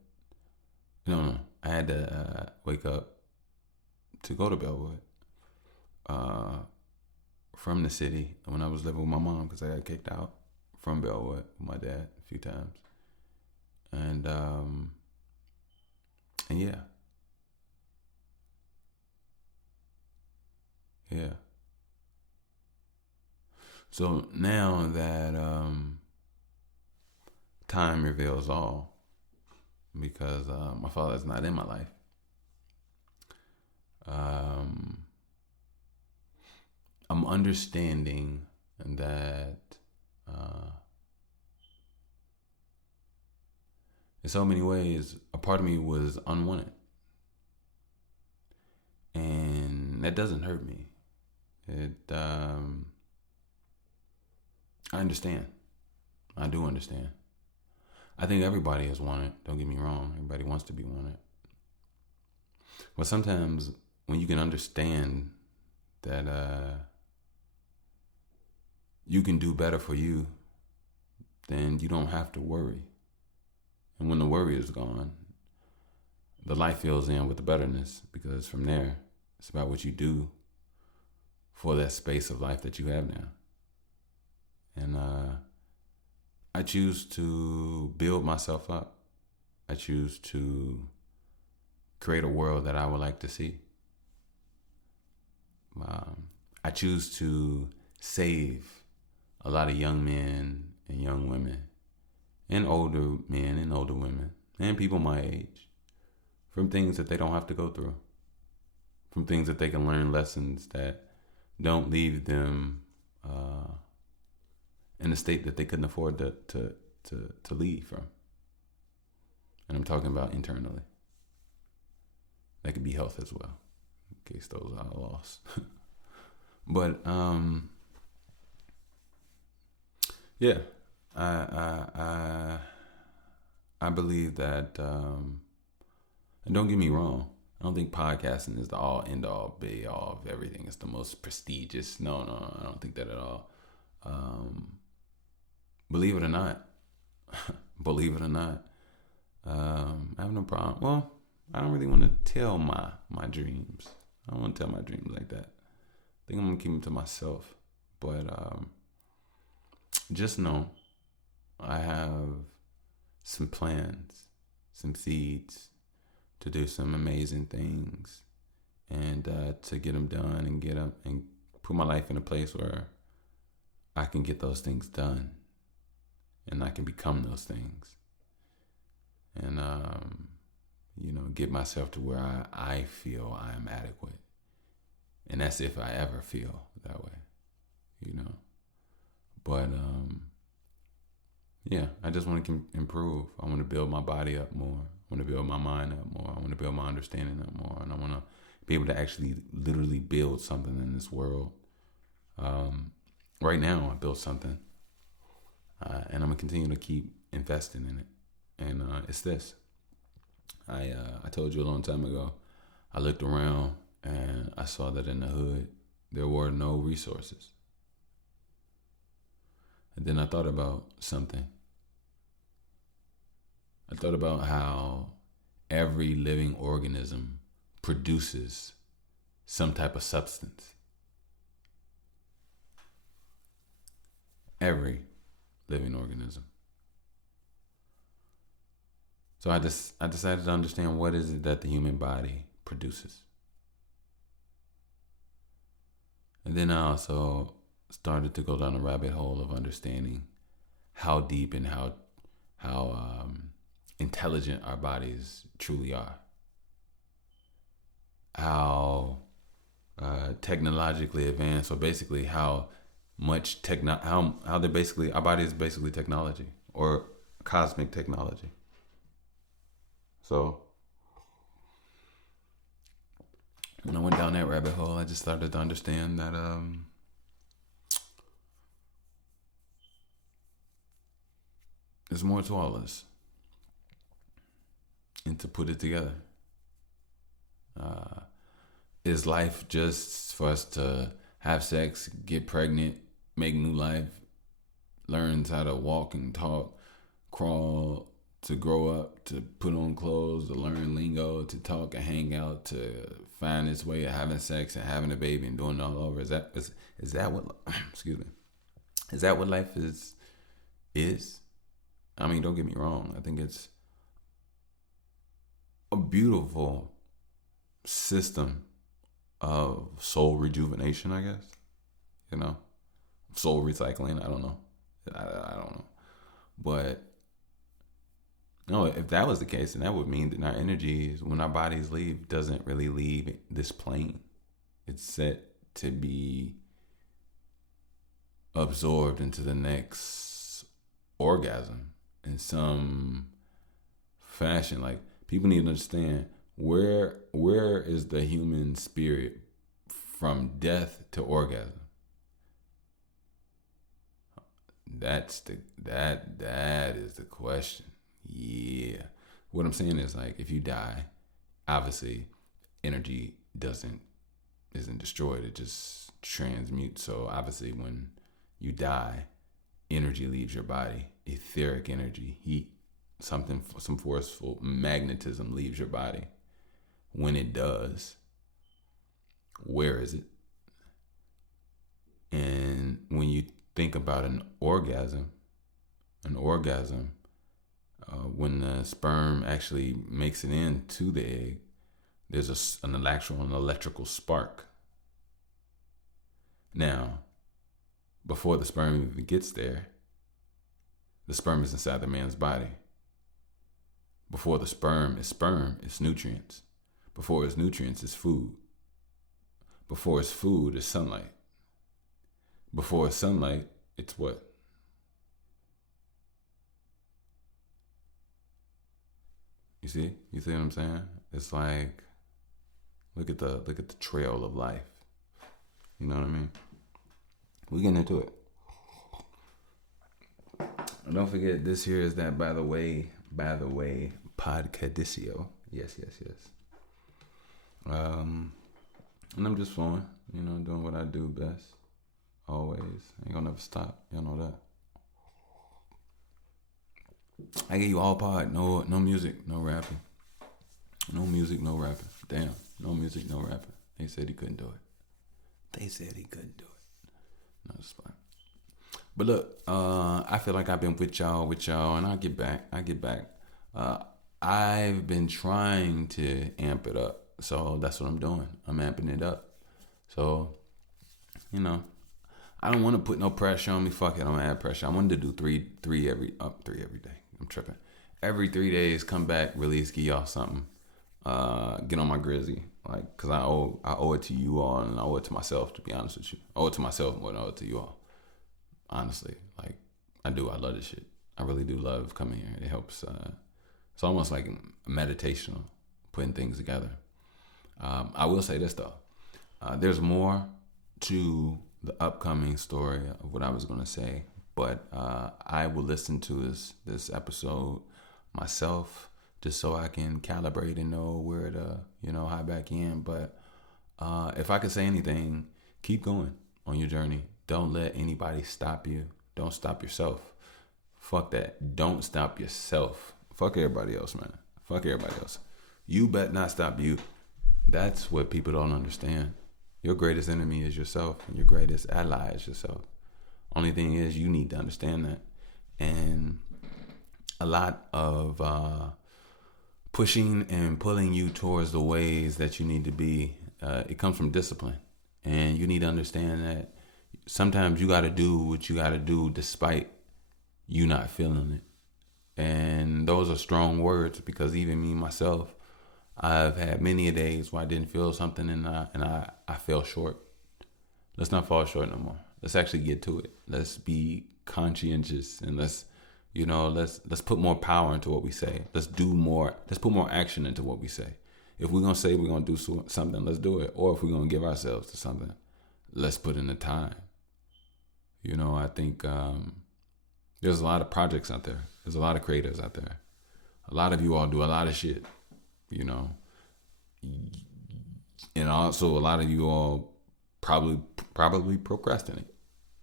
No, I had to wake up to go to Bellwood from the city when I was living with my mom, because I got kicked out from Bellwood with my dad a few times. And yeah. So now that time reveals all, because my father's not in my life, I'm understanding that in so many ways, a part of me was unwanted. And that doesn't hurt me. I understand. I do understand. I think everybody is wanted. Don't get me wrong. Everybody wants to be wanted. But sometimes when you can understand that you can do better for you, then you don't have to worry. And when the worry is gone, the light fills in with the betterness, because from there, it's about what you do for that space of life that you have now. And I choose to build myself up. I choose to create a world that I would like to see. I choose to save a lot of young men and young women, and older men and older women, and people my age, from things that they don't have to go through, from things that they can learn lessons that don't leave them in a state that they couldn't afford to leave from. And I'm talking about internally. That could be health as well, in case those are lost. But yeah, I believe that, and don't get me wrong, I don't think podcasting is the all end all be all of everything. It's the most prestigious. No, I don't think that at all. Believe it or not, I have no problem. Well, I don't really want to tell my dreams. I don't want to tell my dreams like that. I think I'm gonna keep them to myself. But just know, I have some plans, some seeds to do some amazing things, and to get them done and get them and put my life in a place where I can get those things done, and I can become those things, and get myself to where I feel I am adequate, and that's if I ever feel that way, But yeah, I just want to improve. I want to build my body up more. I want to build my mind up more. I want to build my understanding up more, and I want to be able to actually literally build something in this world. Right now, I built something, and I'm gonna continue to keep investing in it. And it's this. I told you a long time ago. I looked around and I saw that in the hood there were no resources. And then I thought about something. I thought about how every living organism produces some type of substance. Every living organism. So I decided to understand what is it that the human body produces. And then I also started to go down a rabbit hole of understanding how deep and how intelligent our bodies truly are. How technologically advanced, or basically how much how they're basically, our body is basically technology, or cosmic technology. So when I went down that rabbit hole, I just started to understand that there's more to all this, and to put it together. Is life just for us to have sex, get pregnant, make new life, learns how to walk and talk, crawl, to grow up, to put on clothes, to learn lingo, to talk and hang out, to find its way of having sex and having a baby and doing it all over? Is that what excuse me? Is that what life is? I mean, don't get me wrong. I think it's a beautiful system of soul rejuvenation, I guess. Soul recycling. I don't know. I don't know. But no, if that was the case, then that would mean that our energies, when our bodies leave, doesn't really leave this plane. It's set to be absorbed into the next orgasm in some fashion. Like, people need to understand where is the human spirit from death to orgasm. That is the question. Yeah. What I'm saying is, like, if you die, obviously energy isn't destroyed, it just transmutes. So obviously when you die, energy leaves your body, etheric energy, heat, some forceful magnetism leaves your body. When it does, where is it? And when you think about an orgasm, when the sperm actually makes it into the egg, there's an electrical spark. Now, before the sperm even gets there, the sperm is inside the man's body. Before the sperm is sperm, it's nutrients. Before it's nutrients, it's food. Before it's food, it's sunlight. Before it's sunlight, it's what? You see what I'm saying? It's like, look at the trail of life. You know what I mean? We're getting into it. And don't forget, this here is that by the way, podcadicio. Yes. And I'm just flowing, doing what I do best. Always. Ain't gonna never stop. Y'all know that. I give you all pod. No music, no rapping. No music, no rapping. Damn. No music, no rapping. They said he couldn't do it. No, it's fine. But look, I feel like I've been with y'all, and I get back. Uh, I've been trying to amp it up, so that's what I'm doing. I'm amping it up. So, you know, I don't want to put no pressure on me. Fuck it, I'm gonna add pressure. I wanted to do three every day. I'm tripping. Every 3 days, come back, release, give y'all something. Get on my grizzy, like, cause I owe it to you all, and I owe it to myself. To be honest with you, I owe it to myself more than I owe it to you all. Honestly, like, I do. I love this shit. I really do love coming here. It helps. It's almost like meditational, putting things together. I will say this though. There's more to the upcoming story of what I was gonna say, but I will listen to this episode myself just so I can calibrate and know where to hop back in. But if I could say anything, keep going on your journey. Don't let anybody stop you. Don't stop yourself. Fuck that. Don't stop yourself. Fuck everybody else, man. Fuck everybody else. You bet not stop you. That's what people don't understand. Your greatest enemy is yourself, and your greatest ally is yourself. Only thing is, you need to understand that. And a lot of pushing and pulling you towards the ways that you need to be, it comes from discipline. And you need to understand that sometimes you got to do what you got to do despite you not feeling it. And those are strong words, because even me myself, I've had many a days where I didn't feel something, and I fell short. Let's not fall short no more. Let's actually get to it. Let's be conscientious, and let's put more power into what we say. Let's do more. Let's put more action into what we say. If we're gonna say we're gonna do something, let's do it. Or if we're gonna give ourselves to something, let's put in the time. I think there's a lot of projects out there. There's a lot of creators out there. A lot of you all do a lot of shit, and also a lot of you all probably procrastinate.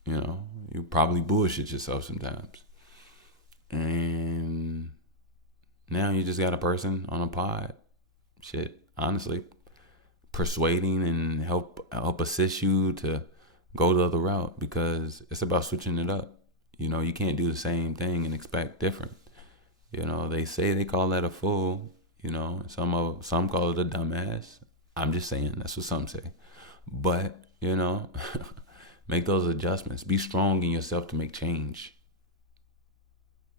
You probably bullshit yourself sometimes, and now you just got a person on a pod, shit, honestly, persuading and help assist you to go the other route, because it's about switching it up. You can't do the same thing and expect different. They say they call that a fool. Some call it a dumbass. I'm just saying, that's what some say. But, make those adjustments. Be strong in yourself to make change.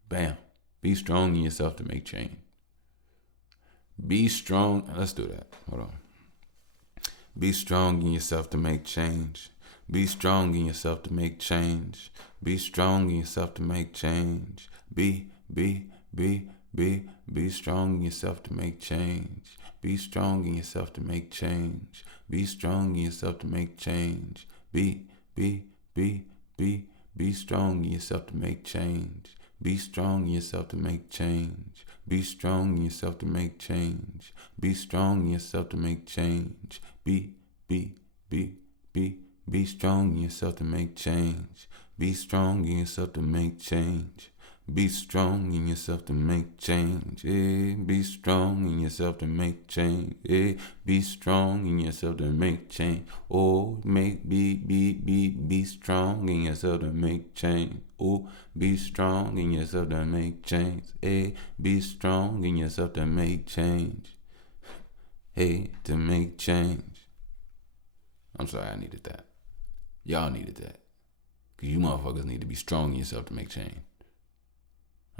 Bam. Be strong in yourself to make change. Be strong. Let's do that. Hold on. Be strong in yourself to make change. Be strong in yourself to make change. Be strong in yourself to make change. Be strong in yourself to make change. Be strong in yourself to make change. Be strong in yourself to make change. Be strong in yourself to make change. Be strong in yourself to make change. Be strong in yourself to make change. Be strong in yourself to make change. Be strong in yourself to make change. Be strong in yourself to make change. Be strong in yourself to make change. Be strong in yourself to make change. Be strong in yourself to make change. Oh, be strong in yourself to make change. Oh, be strong in yourself to make change. Be strong in yourself to make change. To make change. I'm sorry, I needed that. Y'all needed that. Because you motherfuckers need to be strong in yourself to make change.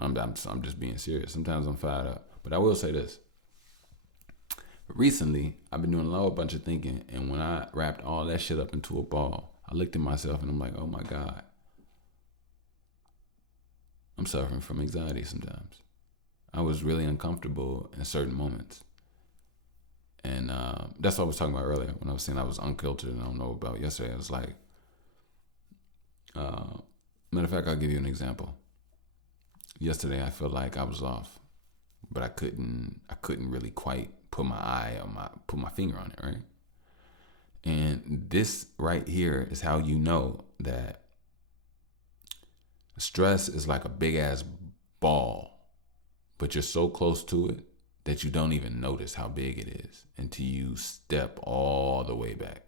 I'm just being serious. Sometimes I'm fired up. But I will say this. Recently, I've been doing a whole bunch of thinking, and when I wrapped all that shit up into a ball, I looked at myself and I'm like, oh my God. I'm suffering from anxiety sometimes. I was really uncomfortable in certain moments. And that's what I was talking about earlier when I was saying I was uncultured and I don't know about yesterday. I was like, matter of fact, I'll give you an example. Yesterday, I felt like I was off, but I couldn't really quite put my finger on it, right? And this right here is how you know that stress is like a big ass ball, but you're so close to it that you don't even notice how big it is until you step all the way back.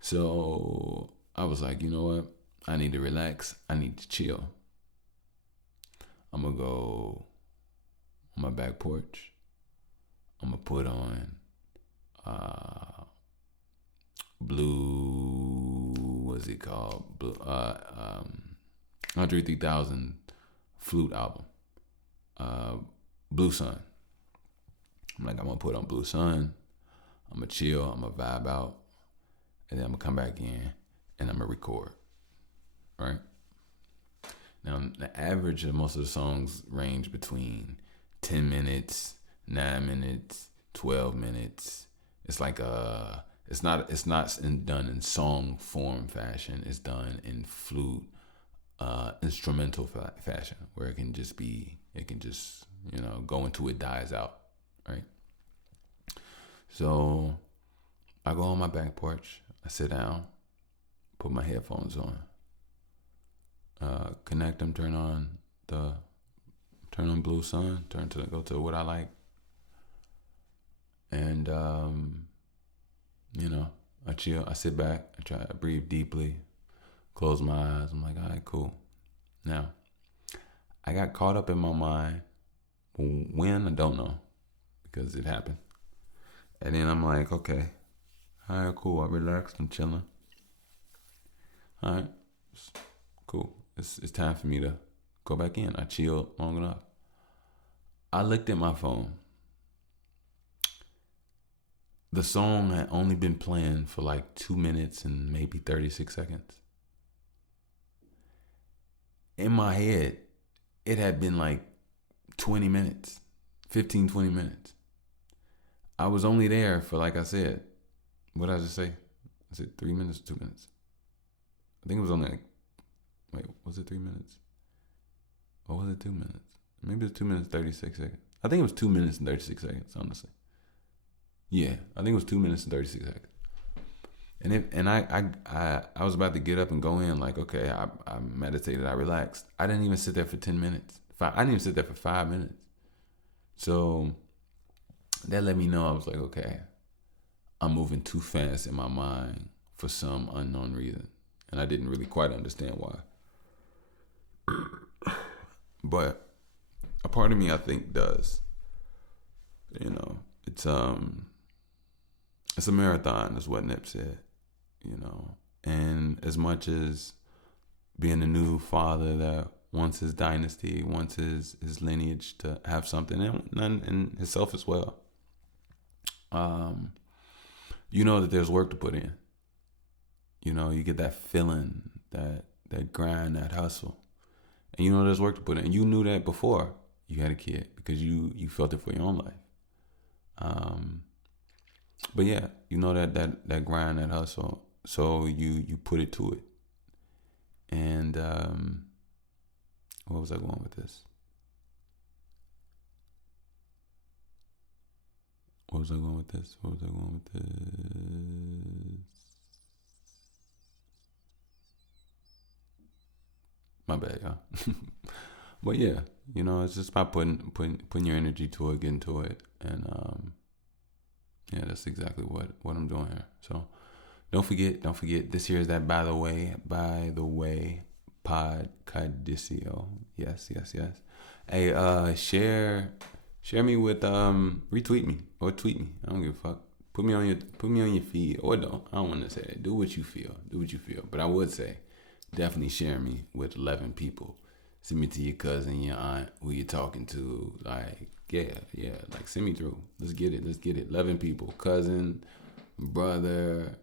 So I was like, you know what? I need to relax. I need to chill. I'm going to go on my back porch. I'm going to put on Blue, what's it called? Blue, Andre 3000 flute album. Blue Sun. I'm going to put on Blue Sun. I'm going to chill. I'm going to vibe out. And then I'm going to come back in and I'm going to record. Right? Now, the average of most of the songs range between 10 minutes, 9 minutes, 12 minutes. It's like it's not done in song form fashion. It's done in flute, instrumental fashion, where it can just, go into it, dies out, right? So I go on my back porch. I sit down, put my headphones on, connect them, turn on Blue Sun, go to what I like, and I chill. I sit back. I try to breathe deeply, close my eyes. I'm like, all right, cool. Now, I got caught up in my mind. When, I don't know, because it happened. And then I'm like, okay, all right, cool. I relaxed. I'm chilling. All right, cool. It's time for me to go back in. I chilled long enough. I looked at my phone. The song had only been playing for like 2 minutes and maybe 36 seconds. In my head, it had been like 20 minutes, 15, 20 minutes. I was only there for, like I said, what did I just say? I said 3 minutes or 2 minutes. I think it was only like, was it 3 minutes? Or was it 2 minutes? Maybe it was 2 minutes, 36 seconds. I think it was 2 minutes and 36 seconds, honestly. Yeah, I think it was 2 minutes and 36 seconds. And I was about to get up and go in, like, okay, I meditated, I relaxed. I didn't even sit there for 10 minutes. I didn't even sit there for 5 minutes. So that let me know, I was like, okay, I'm moving too fast in my mind for some unknown reason. And I didn't really quite understand why. But a part of me, I think, does. It's a marathon, is what Nip said. And as much as being a new father that wants his dynasty, wants his lineage to have something, and himself as well, that there's work to put in. You get that feeling, that grind, that hustle. And there's work to put in. You knew that before you had a kid because you felt it for your own life. But yeah, that grind, that hustle. So you put it to it. And where was I going with this? My bad, y'all. But yeah, it's just about putting your energy to it, getting to it, and yeah, that's exactly what I'm doing here. So don't forget. This here is that by the way, Podcadicio. Yes. Hey, share me with retweet me or tweet me. I don't give a fuck. Put me on your feed, or don't. I don't want to say that. Do what you feel. But I would say, definitely share me with 11 people. Send me to your cousin, your aunt, who you're talking to. Like, yeah. Like, send me through. Let's get it. 11 people. Cousin, brother,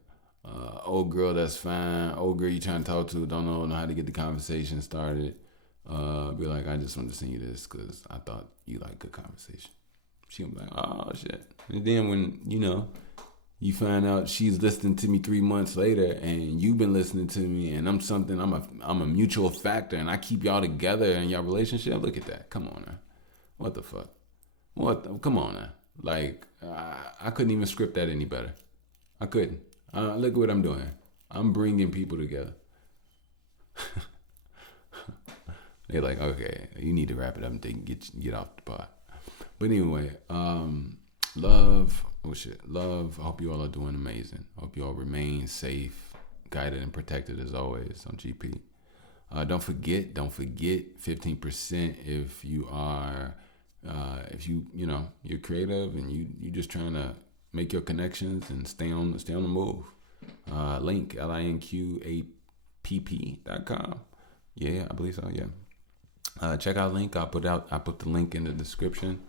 old girl that's fine. Old girl you trying to talk to, don't know how to get the conversation started. Be like, I just wanted to send you this because I thought you like good conversation. She'll be like, oh, shit. And then when, you find out she's listening to me 3 months later and you've been listening to me and I'm a mutual factor and I keep y'all together in your relationship. Look at that. Come on now. What the fuck? Come on now. Like, I couldn't even script that any better. I couldn't. Look at what I'm doing. I'm bringing people together. They're like, okay, you need to wrap it up and get off the pot. But anyway, love. I hope you all are doing amazing. I hope you all remain safe. guided and protected as always on GP. Don't forget, 15% if you are, if you're creative and you just trying to make your connections and stay on the move. Link, linqapp.com. Yeah, I believe so. Yeah. Check out link. I put the link in the description.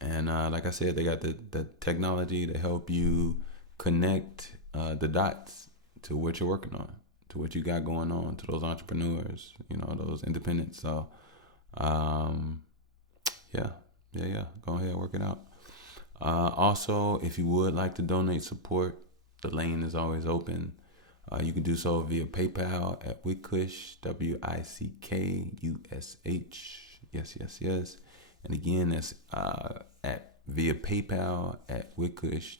And like I said, they got the technology to help you connect the dots to what you're working on, to what you got going on, to those entrepreneurs, those independents. So, yeah. Go ahead, work it out. Also, if you would like to donate support, the lane is always open. You can do so via PayPal at Wickush, WICKUSH. Yes. And again, that's via PayPal at Wickush,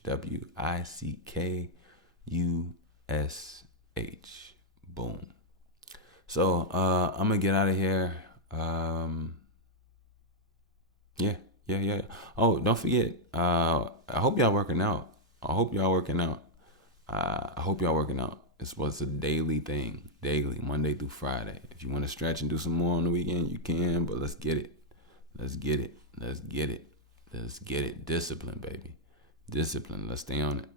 WICKUSH. Boom. So I'm gonna get out of here. Yeah. Oh, don't forget. I hope y'all working out. It's what's a daily thing, Monday through Friday. If you want to stretch and do some more on the weekend, you can. But let's get it. Discipline, baby. Discipline. Let's stay on it.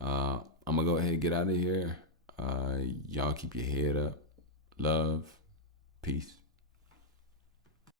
I'm gonna go ahead and get out of here. Y'all keep your head up. Love. Peace.